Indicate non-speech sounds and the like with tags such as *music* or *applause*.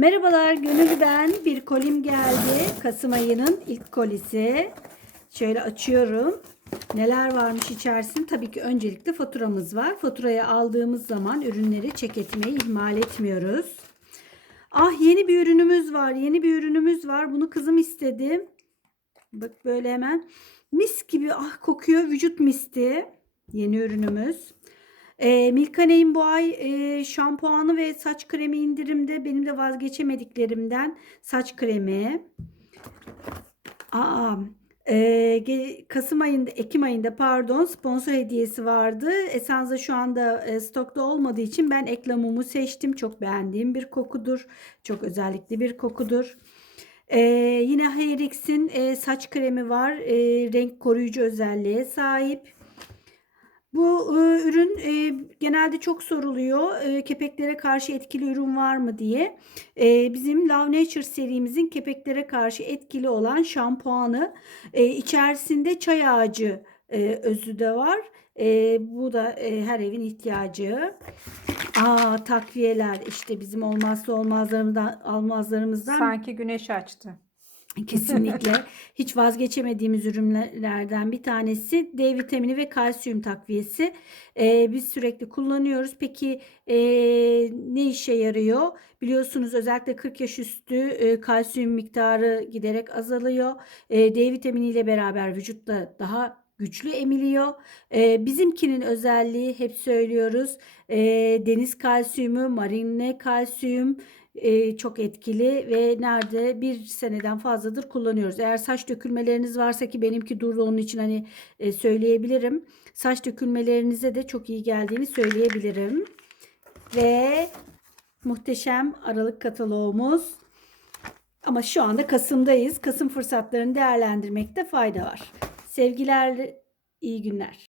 Merhabalar Gönül ben. Bir kolim geldi. Kasım ayının ilk kolisi. Şöyle açıyorum. Neler varmış içerisinde? Tabii ki öncelikle faturamız var. Faturayı aldığımız zaman ürünleri çek etmeyi ihmal etmiyoruz. Ah yeni bir ürünümüz var. Yeni bir ürünümüz var. Bunu kızım istedi. Bak böyle hemen mis gibi ah kokuyor. Vücut misti. Yeni ürünümüz. E, Milkaney'in bu ay e, şampuanı ve saç kremi indirimde. Benim de vazgeçemediklerimden saç kremi. Aa, e, Kasım ayında, Ekim ayında pardon sponsor hediyesi vardı. Esanza şu anda e, stokta olmadığı için ben Eklamum'u seçtim. Çok beğendiğim bir kokudur. Çok özellikli bir kokudur. E, yine Hairix'in e, saç kremi var. E, renk koruyucu özelliğe sahip. Bu e, ürün e, genelde çok soruluyor. E, kepeklere karşı etkili ürün var mı diye. E, bizim Love Nature serimizin kepeklere karşı etkili olan şampuanı. E, içerisinde çay ağacı e, özü de var. E, bu da e, her evin ihtiyacı. Aa takviyeler işte bizim olmazsa olmazlarımızdan olmazlarımızdan Sanki güneş açtı. Kesinlikle. *laughs* Hiç vazgeçemediğimiz ürünlerden bir tanesi D vitamini ve kalsiyum takviyesi. Ee, biz sürekli kullanıyoruz. Peki ee, ne işe yarıyor? Biliyorsunuz özellikle 40 yaş üstü e, kalsiyum miktarı giderek azalıyor. E, D vitamini ile beraber vücutta daha güçlü emiliyor. E, bizimkinin özelliği hep söylüyoruz. E, deniz kalsiyumu, marine kalsiyum, e, çok etkili ve nerede bir seneden fazladır kullanıyoruz. Eğer saç dökülmeleriniz varsa ki benimki durdu onun için hani e, söyleyebilirim. Saç dökülmelerinize de çok iyi geldiğini söyleyebilirim. Ve muhteşem Aralık kataloğumuz. Ama şu anda Kasım'dayız. Kasım fırsatlarını değerlendirmekte fayda var. Sevgiler, iyi günler.